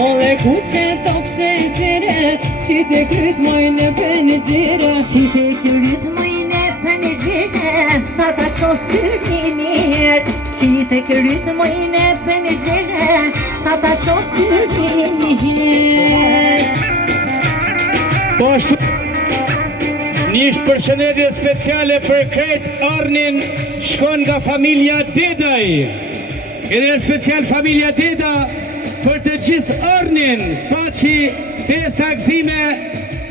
Ole kuqe tokse qere, që të kryt mojnë penëgjere, që të kryt mojnë penëgjere, sa ta shosër një njerë, që të kryt mojnë penëgjere, sa ta shosër një njerë. Po ashtu një përshëndetje speciale për krejt Arnin shkon nga familja Dedaj. Edhe special familja Deda për të gjithë Arnin, paçi festa gëzime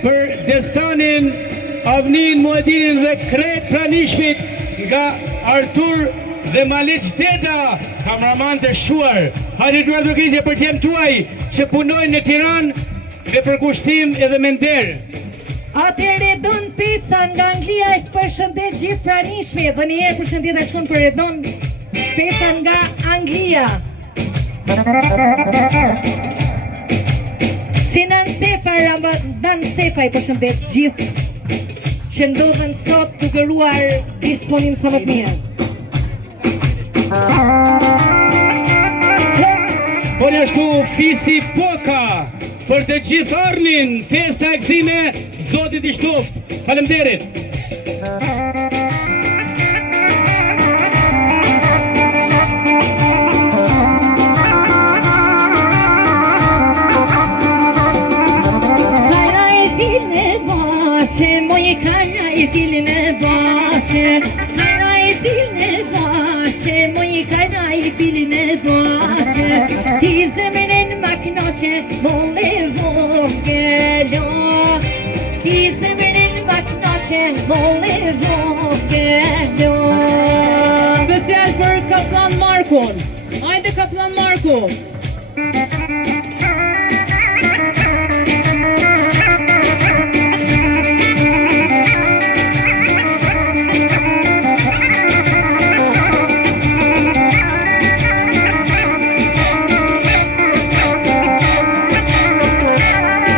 për Destanin, Avnin, Muedinin dhe krejt pranishmit nga Artur dhe Maliq Deda, kameraman të shuar. Hajde duar dukitje për t'jem tuaj që punojnë në Tiranë me përkushtim edhe me nder. Atere Redon Pizza nga Anglia e përshëndet gjithë pranishmi, dhe njëherë përshëndet e shkon për Redon Pizza nga Anglia. Sinan Sefa, Ramadan Sefa i përshëndet gjithë që ndodhen sot të gëruar disponim sa më të mirë. Por ashtu Fisi Poka për të gjithë Arnin, festa e gëzime, Zotit i shtoft. Faleminderit. Kara e filin e bache, moj kara e filin e bache, kara e filin e bache, moj kara e filin e bache, ti zemren maknoqe, mole vogelo, ti zemren maknoqe, mole vogelo. special për Kaplan Markon. Hajde Kaplan Marko.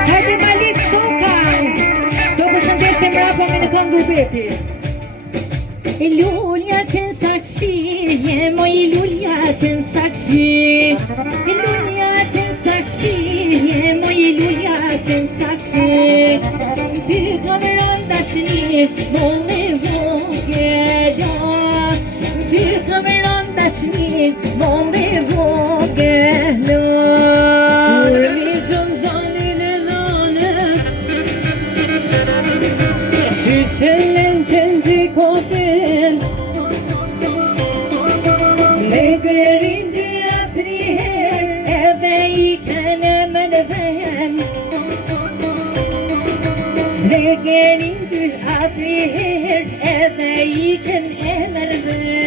Hajde Malik Sokan, do përshëndesim mbrapa me në këngë grupeti. E lulja që në saksi, moj lulja që në saksi, e lulja që në saksi, moj lulja që në saksi, ty kameron dashni, mole vogelo, ty kameron dashni, mole vogelo. Kurmi qënë zanin e nanës, që shëllën qënë që kotel, Me gërin dy atriher, edhe i kene më në vëm. Me gërin dy atriher, edhe i kene më në vëm.